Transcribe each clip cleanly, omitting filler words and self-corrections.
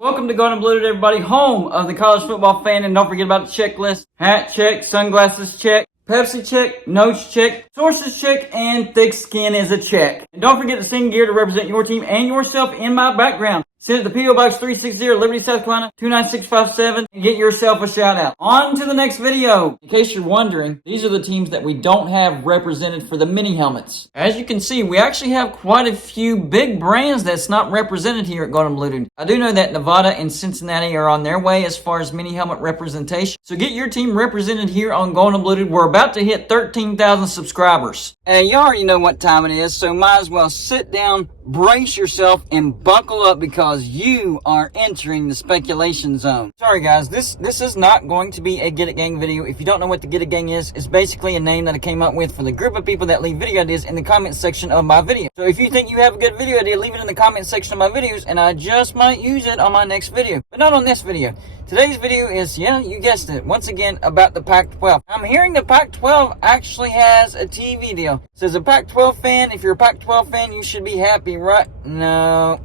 Welcome to Golden and Blue, everybody, home of the college football fan. And don't forget about the checklist. Hat check, sunglasses check, Pepsi check, notes check, sources check, and thick skin is a check. And don't forget to sing gear to represent your team and yourself in my background. Send it to P.O. Box 360, Liberty, South Carolina, 29657, and get yourself a shout out. On to the next video. In case you're wondering, these are the teams that we don't have represented for the mini helmets. As you can see, we actually have quite a few big brands that's not represented here at Golden Blue. I do know that Nevada and Cincinnati are on their way as far as mini helmet representation. So get your team represented here on Golden Blue. We're about to hit 13,000 subscribers. And you already know what time it is, so might as well sit down, brace yourself, and buckle up because you are entering the speculation zone. Sorry guys, this is not going to be a Get It Gang video. If you don't know what the Get It Gang is, it's basically a name that I came up with for the group of people that leave video ideas in the comment section of my video. So if you think you have a good video idea, leave it in the comment section of my videos and I just might use it on my next video. But not on this video. Today's video is, yeah, you guessed it, once again about the Pac-12. I'm hearing the Pac-12 actually has a TV deal. So as a Pac-12 fan, if you're a Pac-12 fan, you should be happy, right? No.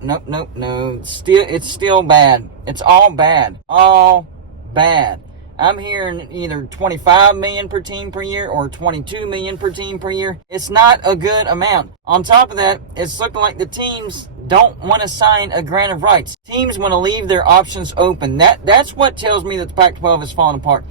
It's still bad. It's all bad. All bad. I'm hearing either 25 million per team per year or 22 million per team per year. It's not a good amount. On top of that, it's looking like the teams don't want to sign a grant of rights. Teams want to leave their options open. That's what tells me that the Pac-12 is falling apart.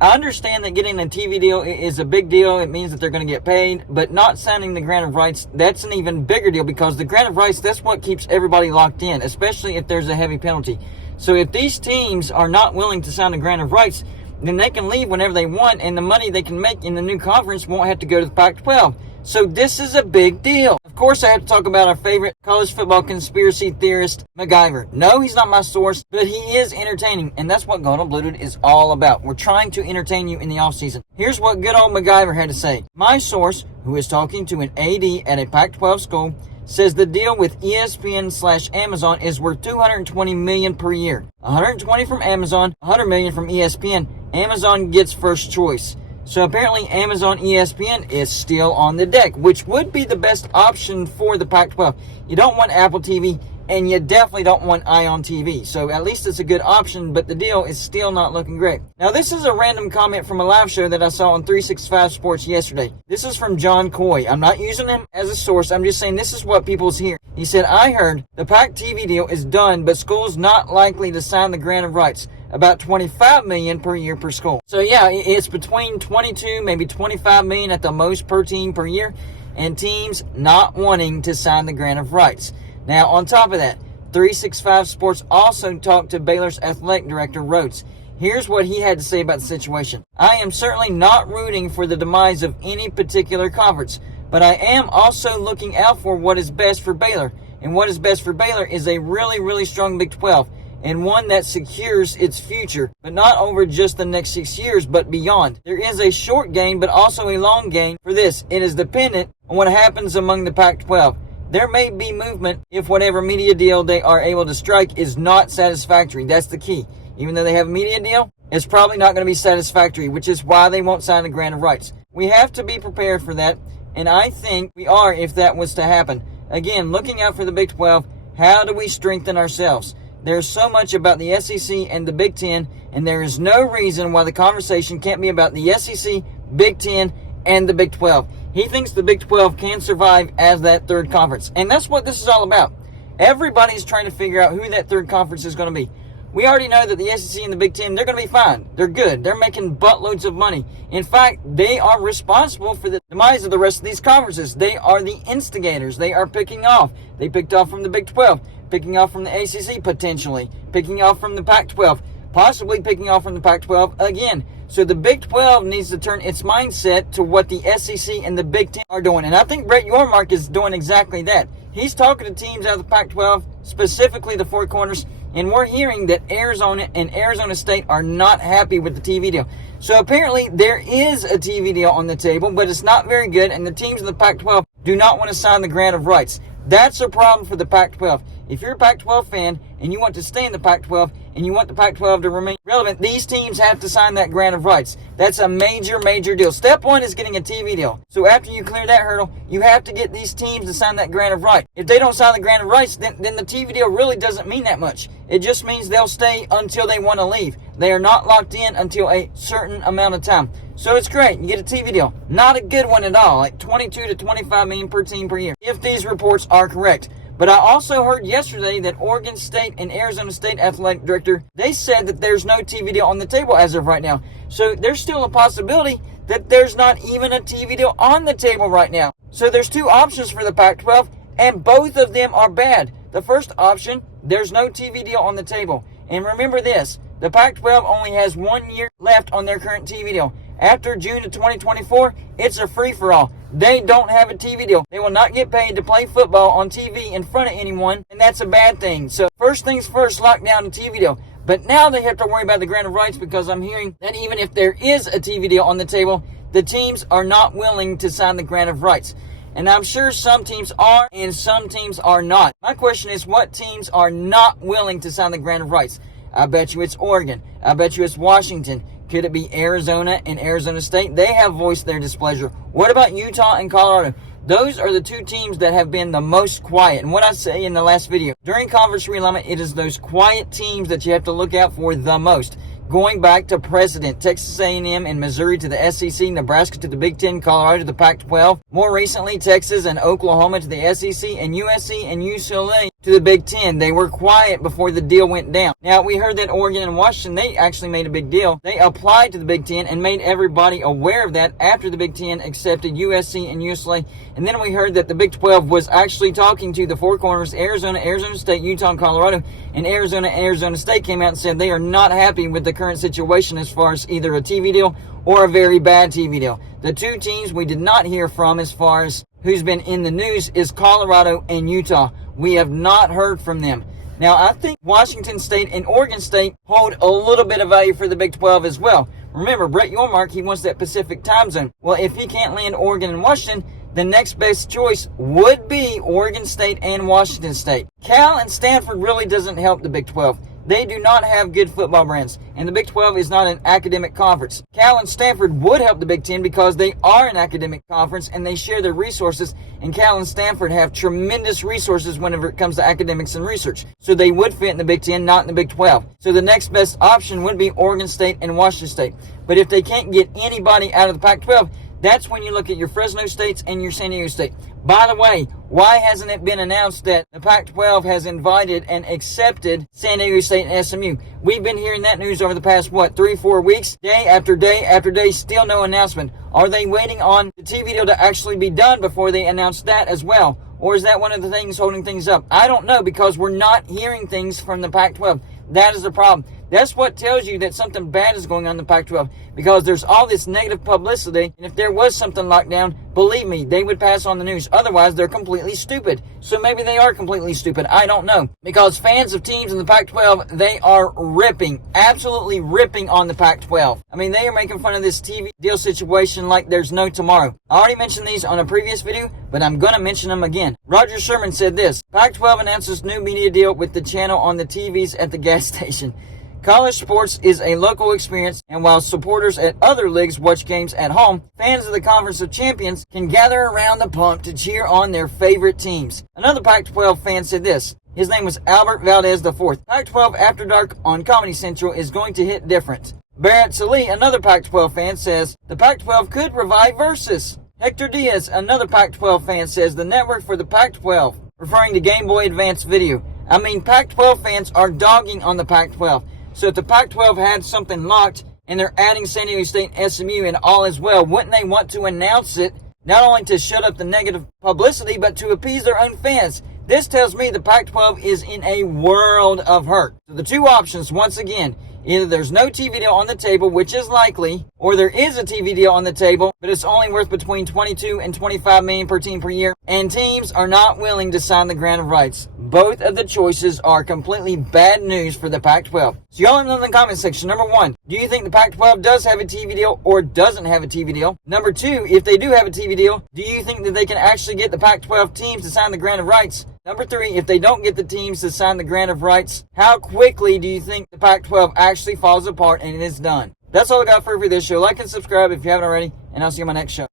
I understand that getting a TV deal is a big deal. It means that they're going to get paid, but not signing the grant of rights, that's an even bigger deal because the grant of rights, that's what keeps everybody locked in, especially if there's a heavy penalty. So if these teams are not willing to sign a grant of rights, then they can leave whenever they want, and the money they can make in the new conference won't have to go to the Pac-12. So this is a big deal. Of course, I have to talk about our favorite college football conspiracy theorist, MacGyver. No, he's not my source, but he is entertaining, and that's what Golden Blooded is all about. We're trying to entertain you in the offseason. Here's what good old MacGyver had to say. My source, who is talking to an AD at a Pac-12 school, says the deal with ESPN/Amazon is worth $220 million per year. $120 from Amazon, $100 million from ESPN. Amazon gets first choice. So apparently Amazon ESPN is still on the deck, which would be the best option for the Pac-12. You don't want Apple TV, and you definitely don't want Ion TV. So at least it's a good option, but the deal is still not looking great. Now this is a random comment from a live show that I saw on 365 Sports yesterday. This is from John Coy. I'm not using him as a source. I'm just saying this is what people's hear. He said, I heard the Pac TV deal is done, but school's not likely to sign the grant of rights. About $25 million per year per school. So yeah, it's between 22, maybe 25 million at the most per team per year, and teams not wanting to sign the grant of rights. Now, on top of that, 365 Sports also talked to Baylor's athletic director, Rhodes. Here's what he had to say about the situation. I am certainly not rooting for the demise of any particular conference, but I am also looking out for what is best for Baylor. And what is best for Baylor is a really strong Big 12. And one that secures its future, but not over just the next 6 years, but beyond. There is a short gain, but also a long gain for this. It is dependent on what happens among the Pac-12. There may be movement if whatever media deal they are able to strike is not satisfactory. That's the key. Even though they have a media deal, it's probably not going to be satisfactory, which is why they won't sign a grant of rights. We have to be prepared for that, and I think we are if that was to happen. Again, looking out for the Big 12, how do we strengthen ourselves? There's so much about the SEC and the Big Ten, and there is no reason why the conversation can't be about the SEC, Big Ten, and the Big 12. He thinks the Big 12 can survive as that third conference, and that's what this is all about. Everybody's trying to figure out who that third conference is going to be. We already know that the SEC and the Big Ten, they're going to be fine. They're good. They're making buttloads of money. In fact, they are responsible for the demise of the rest of these conferences. They are the instigators. They are picking off. They picked off from the Big 12. Picking off from the ACC potentially, picking off from the Pac-12, possibly picking off from the Pac-12 again. So the Big 12 needs to turn its mindset to what the SEC and the Big Ten are doing. And I think Brett Yormark is doing exactly that. He's talking to teams out of the Pac-12, specifically the Four Corners, and we're hearing that Arizona and Arizona State are not happy with the TV deal. So apparently there is a TV deal on the table, but it's not very good, and the teams in the Pac-12 do not want to sign the grant of rights. That's a problem for the Pac-12. If you're a Pac-12 fan and you want to stay in the Pac-12, and you want the Pac-12 to remain relevant, these teams have to sign that grant of rights. That's a major, major deal. Step one is getting a TV deal. So after you clear that hurdle, you have to get these teams to sign that grant of rights. If they don't sign the grant of rights, then the TV deal really doesn't mean that much. It just means they'll stay until they want to leave. They are not locked in until a certain amount of time. So it's great. You get a TV deal. Not a good one at all, like 22 to 25 million per team per year, if these reports are correct. But I also heard yesterday that Oregon State and Arizona State athletic director, they said that there's no TV deal on the table as of right now. So there's still a possibility that there's not even a TV deal on the table right now. So there's two options for the Pac-12, and both of them are bad. The first option, there's no TV deal on the table. And remember this, the Pac-12 only has 1 year left on their current TV deal. After June of 2024, it's a free-for-all. They don't have a TV deal. They will not get paid to play football on TV in front of anyone, and that's a bad thing. So first things first, lock down the TV deal. But now they have to worry about the grant of rights, because I'm hearing that even if there is a TV deal on the table, the teams are not willing to sign the grant of rights. And I'm sure some teams are and some teams are not. My question is, what teams are not willing to sign the grant of rights? I bet you it's Oregon. I bet you it's Washington. Could it be Arizona and Arizona State? They have voiced their displeasure. What about Utah and Colorado? Those are the two teams that have been the most quiet. And what I say in the last video, during conference realignment, it is those quiet teams that you have to look out for the most. Going back to precedent, Texas A&M and Missouri to the SEC, Nebraska to the Big Ten, Colorado to the Pac-12. More recently, Texas and Oklahoma to the SEC, and USC and UCLA to the Big Ten. They were quiet before the deal went down. Now, we heard that Oregon and Washington, they actually made a big deal. They applied to the Big Ten and made everybody aware of that after the Big Ten accepted USC and UCLA. And then we heard that the Big 12 was actually talking to the Four Corners, Arizona, Arizona State, Utah, and Colorado. And Arizona State came out and said they are not happy with the current situation as far as either a TV deal or a very bad TV deal. The two teams we did not hear from as far as who's been in the news is Colorado and Utah. We have not heard from them. Now, I think Washington State and Oregon State hold a little bit of value for the Big 12 as well. Remember, Brett Yormark, he wants that Pacific time zone. Well, if he can't land Oregon and Washington, the next best choice would be Oregon State and Washington State. Cal and Stanford really doesn't help the Big 12. They do not have good football brands, and the Big 12 is not an academic conference. Cal and Stanford would help the Big 10 because they are an academic conference and they share their resources, and Cal and Stanford have tremendous resources whenever it comes to academics and research. So they would fit in the Big 10, not in the Big 12. So the next best option would be Oregon State and Washington State. But if they can't get anybody out of the Pac-12, that's when you look at your Fresno States and your San Diego State. By the way, why hasn't it been announced that the Pac-12 has invited and accepted San Diego State and SMU? We've been hearing that news over the past, 3-4 weeks? Day after day after day, still no announcement. Are they waiting on the TV deal to actually be done before they announce that as well? Or is that one of the things holding things up? I don't know, because we're not hearing things from the Pac-12. That is the problem. That's what tells you that something bad is going on in the Pac-12, because there's all this negative publicity, and if there was something locked down, believe me, they would pass on the news. Otherwise, they're completely stupid. So maybe they are completely stupid. I don't know. Because fans of teams in the Pac-12, they are ripping, absolutely ripping on the Pac-12. I mean, they are making fun of this TV deal situation like there's no tomorrow. I already mentioned these on a previous video, but I'm going to mention them again. Roger Sherman said this: Pac-12 announces new media deal with the channel on the TVs at the gas station. College sports is a local experience, and while supporters at other leagues watch games at home, fans of the Conference of Champions can gather around the pump to cheer on their favorite teams. Another Pac-12 fan said this. His name was Albert Valdez IV. Pac-12 After Dark on Comedy Central is going to hit different. Barrett Salih, another Pac-12 fan, says the Pac-12 could revive Versus. Hector Diaz, another Pac-12 fan, says the network for the Pac-12, referring to Game Boy Advance Video. I mean, Pac-12 fans are dogging on the Pac-12. So if the Pac-12 had something locked and they're adding San Diego State and SMU and all as well, wouldn't they want to announce it, not only to shut up the negative publicity, but to appease their own fans? This tells me the Pac-12 is in a world of hurt. So the two options, once again, either there's no TV deal on the table, which is likely, or there is a TV deal on the table, but it's only worth between 22 and 25 million per team per year, and teams are not willing to sign the grant of rights. Both of the choices are completely bad news for the Pac-12. So y'all let me know in the comment section. Number one, do you think the Pac-12 does have a TV deal or doesn't have a TV deal? Number two, if they do have a TV deal, do you think that they can actually get the Pac-12 teams to sign the grant of rights? Number 3, if they don't get the teams to sign the grant of rights, how quickly do you think the Pac-12 actually falls apart and it is done? That's all I got for this show. Like and subscribe if you haven't already, and I'll see you on my next show.